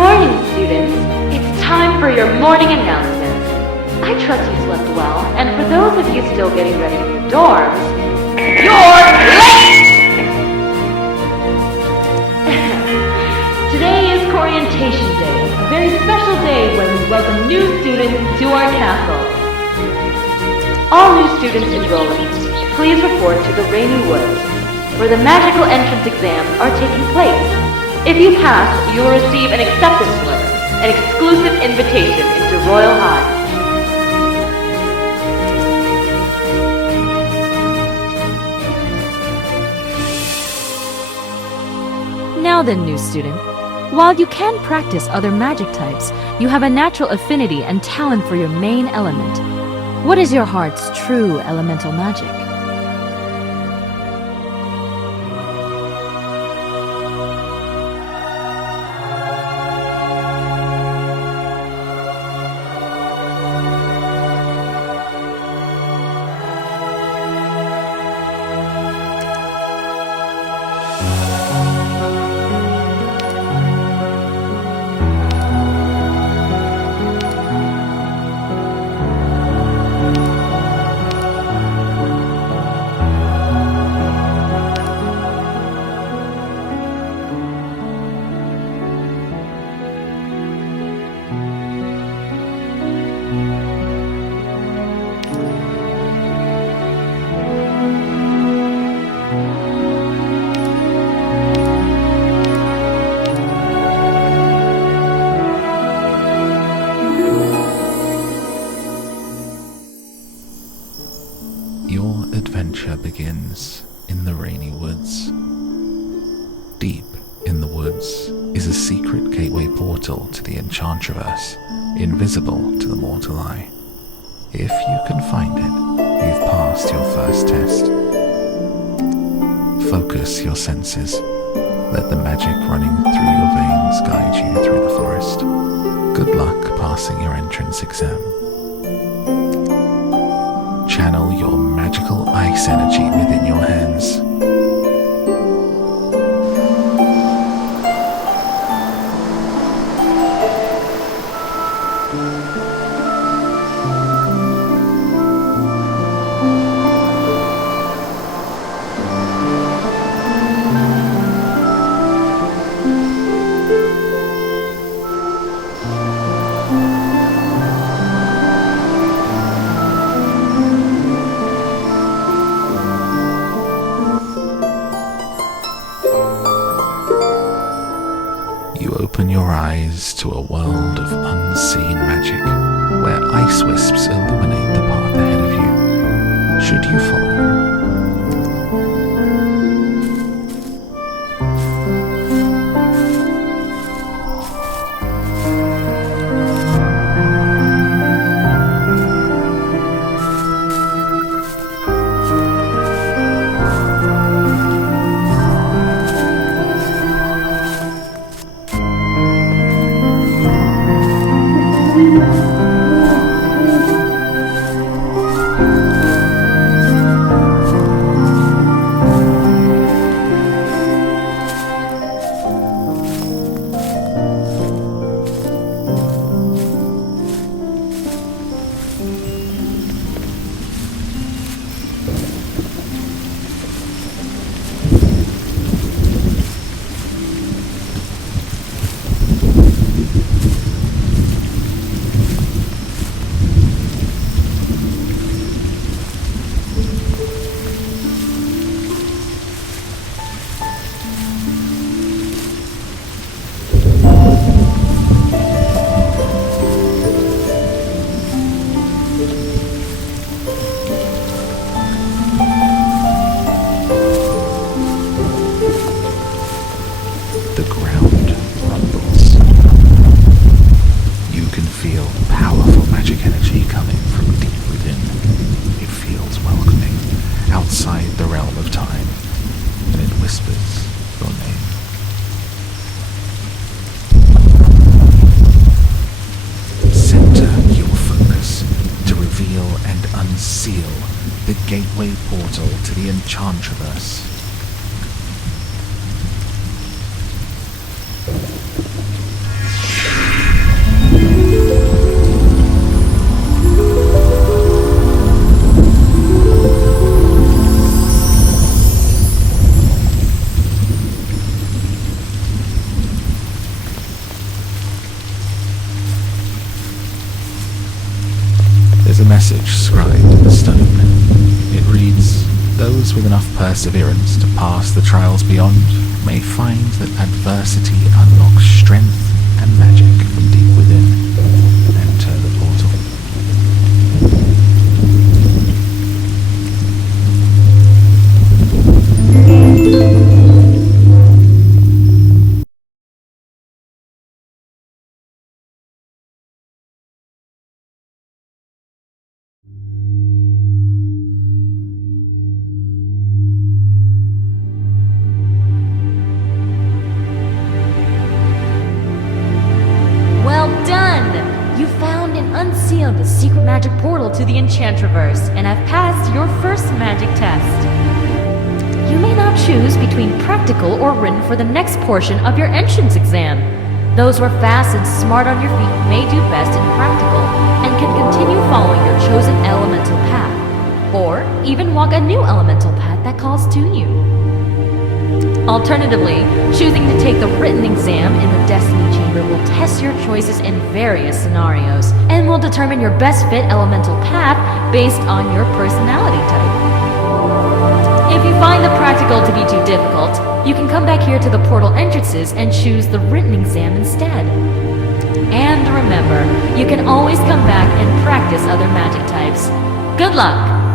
morning, students. It's time for your morning announcements. I trust you slept well, and for those of you still getting ready for your dorms, you're late! Today is Orientation Day, a very special day when we welcome new students to our castle. All new students enrolling, please report to the Rainy Woods, where the magical entrance exams are taking place. If you pass, you will receive an acceptance letter, an exclusive invitation into Royal High. Now then, new student, while you can practice other magic types, you have a natural affinity and talent for your main element. What is your heart's true elemental magic? Your adventure begins in the Rainy Woods. Deep in the woods is a secret gateway portal to the Enchantraverse, invisible to the mortal eye. If you can find it, you've passed your first test. Focus your senses. Let the magic running through your veins guide you through the forest. Good luck passing your entrance exam. Channel your magical ice energy within your hands. You open your eyes to a world of unseen magic, where ice wisps illuminate the path ahead of you. Should you follow them? The ground rumbles. You can feel powerful magic energy coming from deep within. It feels welcoming, outside the realm of time, and it whispers your name. Center your focus to reveal and unseal the gateway portal to the Enchantraverse. those with enough perseverance to pass the trials beyond may find that adversity unlocks strength and magic from deep within. Enter the portal. Well done! You found and unsealed the secret magic portal to the Enchantriverse and have passed your first magic test. You may now choose between practical or written for the next portion of your entrance exam. Those who are fast and smart on your feet may do best in practical and can continue following your chosen elemental path, or even walk a new elemental path that calls to you. Alternatively, choosing to take the written exam in the Destiny Chamber will test your choices in various scenarios and will determine your best fit elemental path based on your personality type. If you find the practical to be too difficult, you can come back here to the portal entrances and choose the written exam instead. And remember, you can always come back and practice other magic types. Good luck!